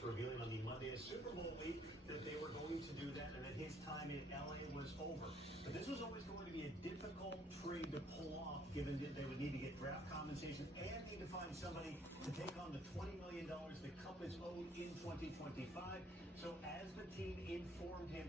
course, revealing on the Monday of Super Bowl week that they were going to do that and that his time in LA was over. But this was always going to be a difficult trade to pull off, given that they would need to get draft compensation and need to find somebody to take on the $20 million the Cup is owed in 2025. So as the team informed him,